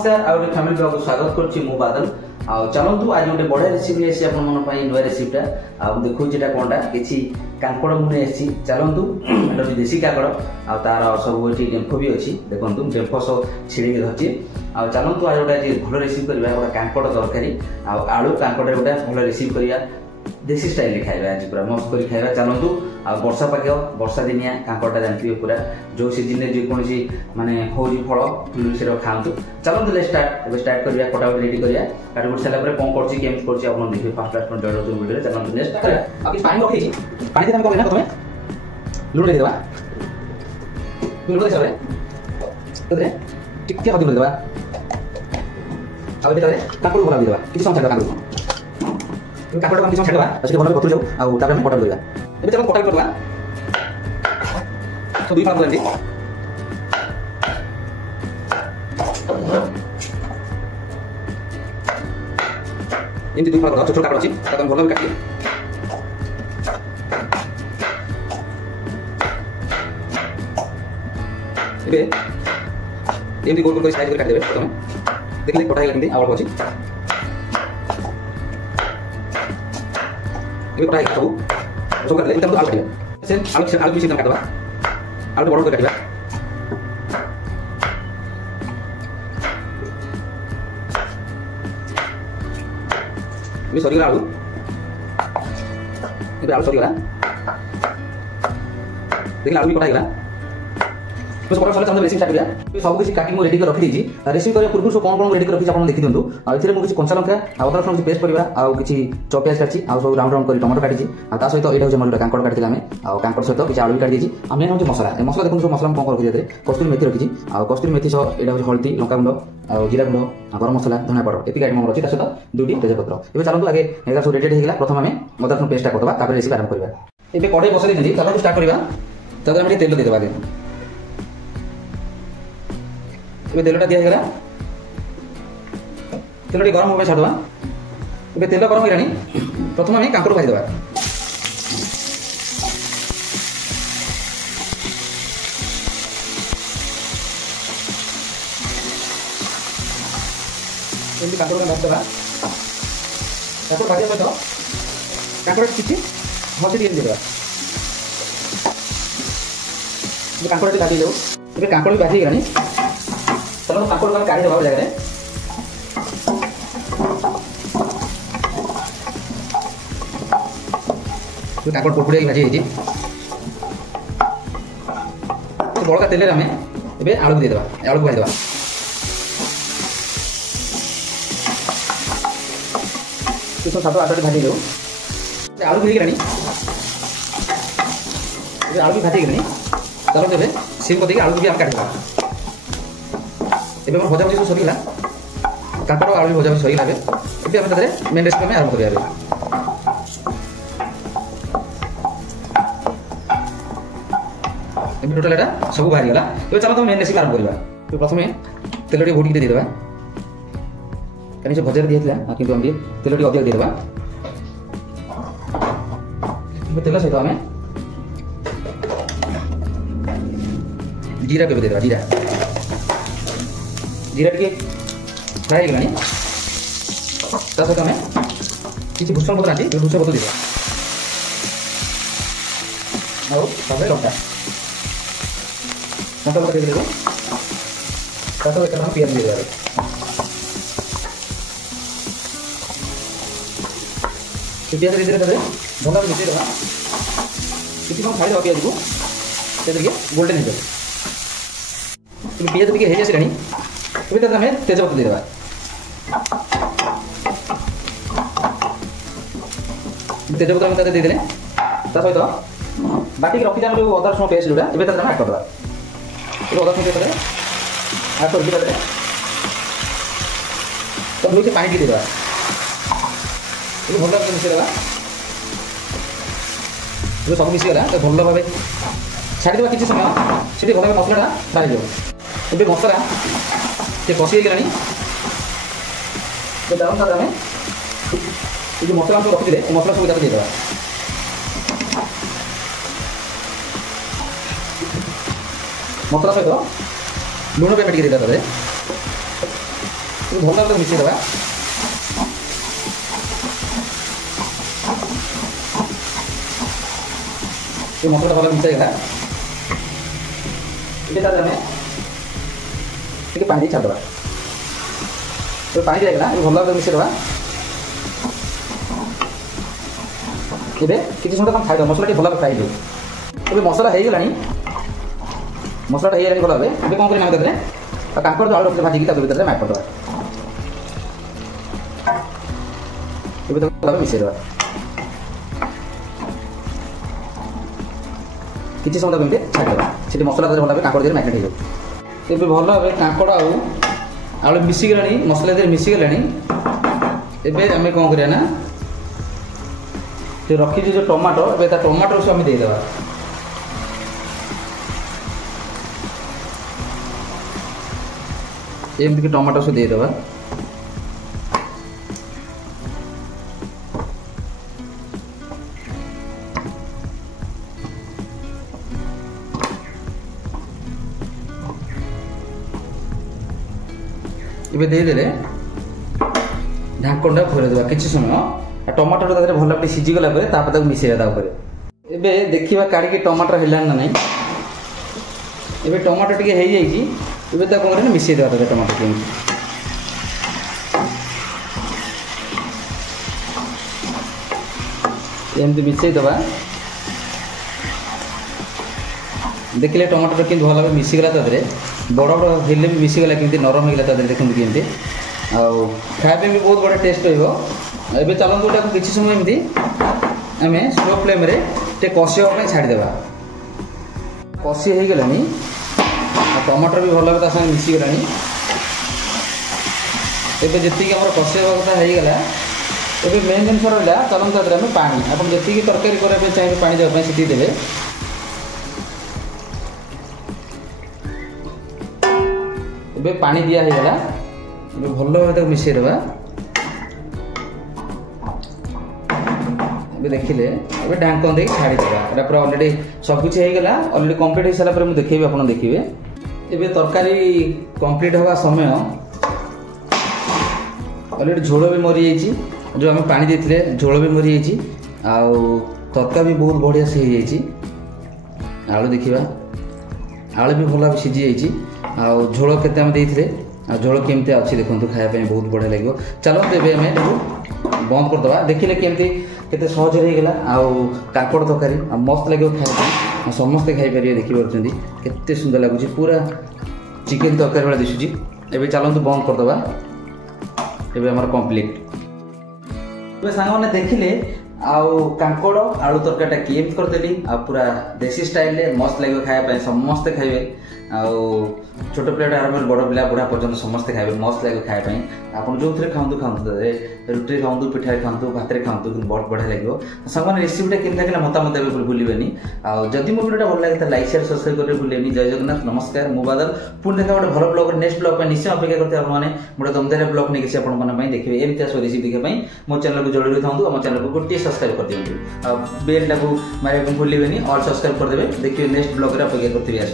नमस्कार आउ family blog को स्वागत करछि मु बादल आ चलंतु आज गोटे बढ़िया रेसिपी एसी आपन मन पई नुआ रेसिपीटा आ देखु जेटा कोनटा किछि कांकड़ मुने एसी चलंतु एटा देसी काकड़ आ तार सब एठी डेम्फो भी अछि देखंतु डेम्फो सो छिड़ी के धछि आ चलंतु आज गोटे जे भलो रेसिपी करबा गोटे कांकड़ तरकारी आ आलू कांकड़ गोटे भलो रेसिपी करिया देसी स्टाइल रे खाइबा आज पूरा मस्त करी खाइबा चलंतु आ वर्षा पाके वर्षा दिनिया कांकड़टा जानथि पूरा जो सीजन रे जे कोनसी माने होजी फळ सेरो खांतु चलंतु ले स्टार्ट करिया कटा रेडी करिया काट गुड साला परे कोन करछि केम करछि आपन देखि फास्ट फास्ट जड़ तो वीडियो चलंतु नेक्स्ट करिया अब किछ पानी रखि पानी दे हम करबे ना प्रथमे लूण दे देबा लूण दे सबरे तदरे टिके हदी देबा अब तदरे काकड़ भरा देबा किछ समय काकड़ काकड़ हम किछ छडबा असके भलो बतुर जाऊ आ तापर हम कटा देबा एबे हम कटा करबा तो दुई फाल करंदी एंती दुई फाल छोट छोट काकड़ अछि ताको भलो काटि एबे एंती गोल गोल कर साइज कर काट देबे प्रथमे देखले कटा हेला केंदी आवळ अछि ये पढ़ाई करता हूँ सब कर ले एकदम तो आलू काटिया से आलू पीछे एकदम काटवा आलू बड़ा कर काटिया ये सॉरी आलू ये आलू सॉरी गला देखिए आलू भी पढ़ाई गला तो सब साले सामने रेसिपी स्टार्ट करिया सब किसी काटी मु रेडी कर रखि दीजी रेसिपी करे पूर्व सो कोन कोन रेडी कर रखि आपन देखि दियंतु आ एथिरे मु किछि कंचा लंका आ अदरक रसुन पेस्ट परिबा आ किछि चॉप प्याज काटछि आ सब राउंड राउंड कर टमाटो काटिछि आ ता सहित एटा हो जे कांकड़ काटिला हमें आ कांकड़ सहित किछि आलू काटि दीजी हमें हो जे मसला ए मसला देखु मसला कोन कर रखि देते कस्तूरी मेथी रखिछि आ कस्तूरी मेथी सो एटा हो हल्दी लंका गुंड आ जीरा गुंड आ गरम मसला धनिया पाउडर एति आइटम रछि ता सहित दुटी तेजपत्र एबे चलंतु आगे एगा सब रेडी हेगला प्रथम हमें अदरक रसुन पेस्टटा करबा तापर रेसिपी आरंभ करबा एबे कढ़ाई बसै देली तापर स्टार्ट करबा तापर हम तेल दे देबा आगे ये तेलटा दिया गला तेलटी गरम होबे छाडवा ये तेल गरम हेलानी प्रथम हम कांकड़ भाजी देबा एंडी कांकड़ भाजी देबा कांकड़ भाजी सहित कांकड़ किछि मसे दिए देबा ये कांकड़ भाजी देबो ये कांकड़ भाजी हेलानी चलो काकड़ को काढ़ी देबा जगह रे तो काकड़ पकुड़े भाजी हेजी तो बड़का तेल रे हमें एबे आलू दे देबा आलू भाजी देबा तो सब सातो आटे भाजी देबो आलू भेगी रानी एबे आलू भी भाजी गेनी चलो देबे सिम को देके आलू भी हम काट देबा एबे हम भजा भजी सब सरीला काकड़ आलू भजा भजी सरीला एबे हम तदरे मेन रेसिपी में आरंभ करिया एबे टोटल एटा सब बाहर गेला एबे चलो तो मेन रेसिपी आरंभ करबा तो प्रथमे तेलटी घोटी दे देबा कनी से भजा दियतला किंतु हम तेलटी अधिक दे देबा एबे तेल सहित हमें जीरा के दे देबा जीरा जीरा टिके फ्राई गलानी ता सहित हमें किछि भूषण पत्र आछि भूषण पत्र देबा और तापर लंका पत्र दे देबो ता सहित हम प्याज दे देबा प्याज दे देबा भंगा मिसे देबा किछि हम खाइ देबा प्याज को ते देखिए गोल्डन हो जाए प्याज टिके हे जासिलानी एबे तक हमें तेजपत्र दे देबा तेजपत्र हम दे देले ता सहित बाकी के रखि जान जो अदर रसुन पेस्ट जोडा एबे तक हम ऐड कर देबा एबे अदर रसुन पेस्ट ऐड कर दिबा तो नीचे पानी दे देबा एबे भलो से मिसे देबा जो सब मिसी गला तो भलो भाबे छाडी देबा किछि समय सेठी भलो मसलाटा डाली देबो एबे मसला ते कसी गेलानी तो दाम ता हमें ये जो मसला हम रखि दे मसला सब दे देबा मसला सहित लुण पेमेंट देता ଭଲ ଭାବରେ ମିଶାଇ ଦେବା। ये मसला भल मिसाईगला ये आम टे पानी छाड़देवा। तो पानी दिगला भल भाव मिसाईदेवा। ये किसी समय तुम खाई मसला भल भाव फ्राई दे। तो मसला हो गला मसला हो भल भाव ए कौन करें कांकड़ तो आलू भाजिकी भर मैट करदेवा। भल भाव मिसाईदेवा। किसी समय तक छाड़देवा से मसला भल भाव कांकड़ देर मैरिनेट हो जाए। भल भाव कांकड़ आलू मिसीगला मसला देर मिसीगला। एवं आम कौन करा ना जो रखी जो टमाटो ए टमाटो से आम देदेवा। एमती टमाटो से देदेवा। इबे देदेले ढाकणटा खोलेदेवा किसी समय टमाटर भल भाव सीझीगला मिसेगा एबे देखा काढ़ी टमाटर है ना नहीं। एबे टमाटर टी हो कौन मिसई देवा टमाटर के एमती मिसई देवा। देखिले टमाटर कि भल भाव मिसीगला बड़ बड़ हेल्ले भी मिसीगला कि नरम होगा देखते केमती खायापे भी बहुत बड़ा टेस्ट रही। चलते गोटा किसी समय एमती आम स्लो फ्लेम कषापी छाड़देवा। कषि हो गला टमाटर भी भल भाव मिसीगला। एवं जी आम कषि कथा होगा एवं मेन जिन रहा चलते आम पानी आप जी तरकारी करने चाहिए पानी देवाई से देवे। एबे पानी दिया है गला भल भाव मिसई देवा। देखिले ढांकन दे छाड़ीदेवा पूरा अलरेडी सबकिछ हो गला। अलरेडी कंप्लीट हो सारा मुझे देखी आप देखिए। एबे तरकारी कंप्लीट हवा समय अलरेडी झोल भी मरी जाइए। जो आम पानी देते झोल भी मरी जाइए। तरकारी भी बहुत बढ़िया से हो जाइए। आलू देखा आलू भी भल भाव सीझी जाइए। झोल केते आम देइथिले झोल केमती अच्छी देखो खायापी बहुत बढ़िया लगे। चलते एवं आम बंद करदे। देखिले केमती केते सहज हो गला। कांकड़ तरकारी मस्त लगे खाया समस्ते खाईपर देखिए केते सुंदर लगुच पूरा चिकेन तरकारी भाई दिशुची। एवं चलते बंद करदे। एवं आमर कंप्लीट सांग मैंने देखिले कांकड़ आलू तरकारीटा केमती करदेली पूरा देसी स्टाइल मस्त लगे खायापी समस्ते खाइबे। छोट प्लेट आरम्भ बड़ पिला बुढ़ा पर्यटन समस्ते खाए मस्त लगे खायापी। आप जो थे खाऊ खाऊ रुटी खाऊ पिठा खाऊ भात खाऊ बहुत बढ़िया लगे। सामान रेसिपीटा केमती लगे मतामत देवे भूलें। जदि मो वीडियो भल लगे लाइक शेयर सब्सक्राइब करके भूलें। जय जगन्नाथ नमस्कार मु बादल पुणी देखा गोटे भल ब्लॉग नेक्स्ट ब्लॉग निश्चय अपेक्षा करते हैं। गोटे दमदार ब्लॉग नहीं आप देखिए एमती सब रेसिपी देखा मो चैनल को जोड़ी था आम चैनल को गोटे सब्सक्राइब कर दिखाँ। बेल टाक मारे भूलें ऑल सब्सक्राइब करदे। देखिए नेक्स्ट ब्लॉग अपेक्षा करते आस।